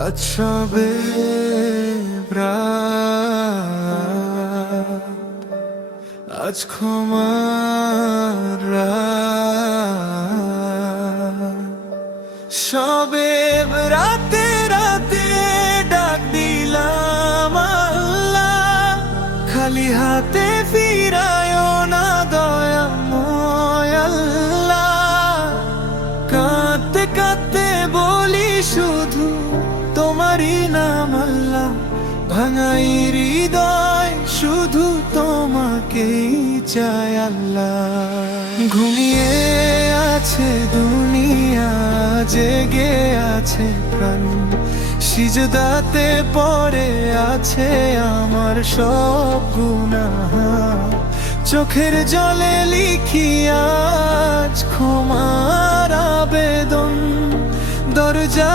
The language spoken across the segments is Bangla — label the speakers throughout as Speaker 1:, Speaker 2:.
Speaker 1: আচ্ছা আজ ক্ষমার ভাঙাই হৃদয় শুধু তোমাকেই চাই আল্লাহ। ঘুমিয়ে আছে দুনিয়া, জেগে আছে প্রাণ। সিজদাতে পড়ে আছে আমার সব গুনাহ। চোখের জলে লিখি আজ ক্ষমার আবেদন। দরজা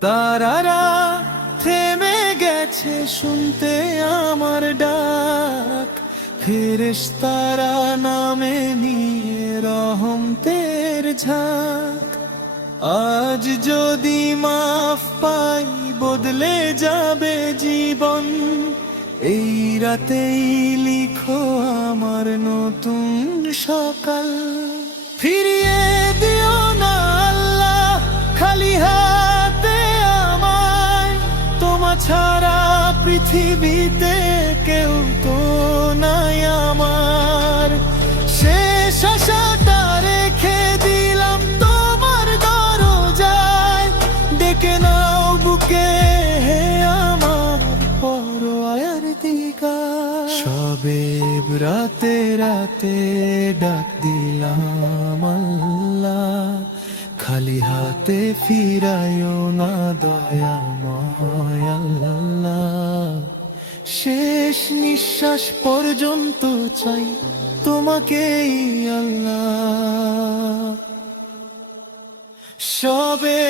Speaker 1: তারারা থেমে গেছে শুনতে আমার ডাক। ফেরেশ তারা নামে নিয়ে রহমতের ঝাঁক। আজ যদি মাফ পাই, বদলে যাবে জীবন। এই রাতেই লিখো আমার নতুন সকাল। ফিরিয়ে ছাড়া পৃথিবীতে কেউ তো নাই আমার। শেষ আশাটা রেখে দিলাম তোমার দরজায়। ডেকে নাও বুকে হে আমার পরোয়ার দিকা সবে রাতে রাতে ডাক দিলাম খালি হাতে ফিরায়ও না দয়াময় নিঃশ্বাস পর্যন্ত চাই তোমাকেই আল্লাহ। সবে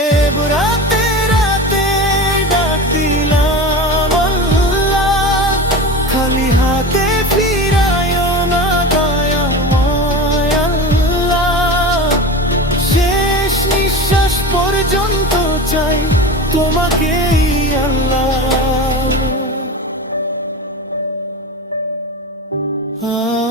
Speaker 1: রাতে রাতে ডাক দিলাম খালি হাতে ফিরায়ও না দয়াময় আল্লাহ। শেষ নিঃশ্বাস পর্যন্ত চাই আল্লাহ Oh.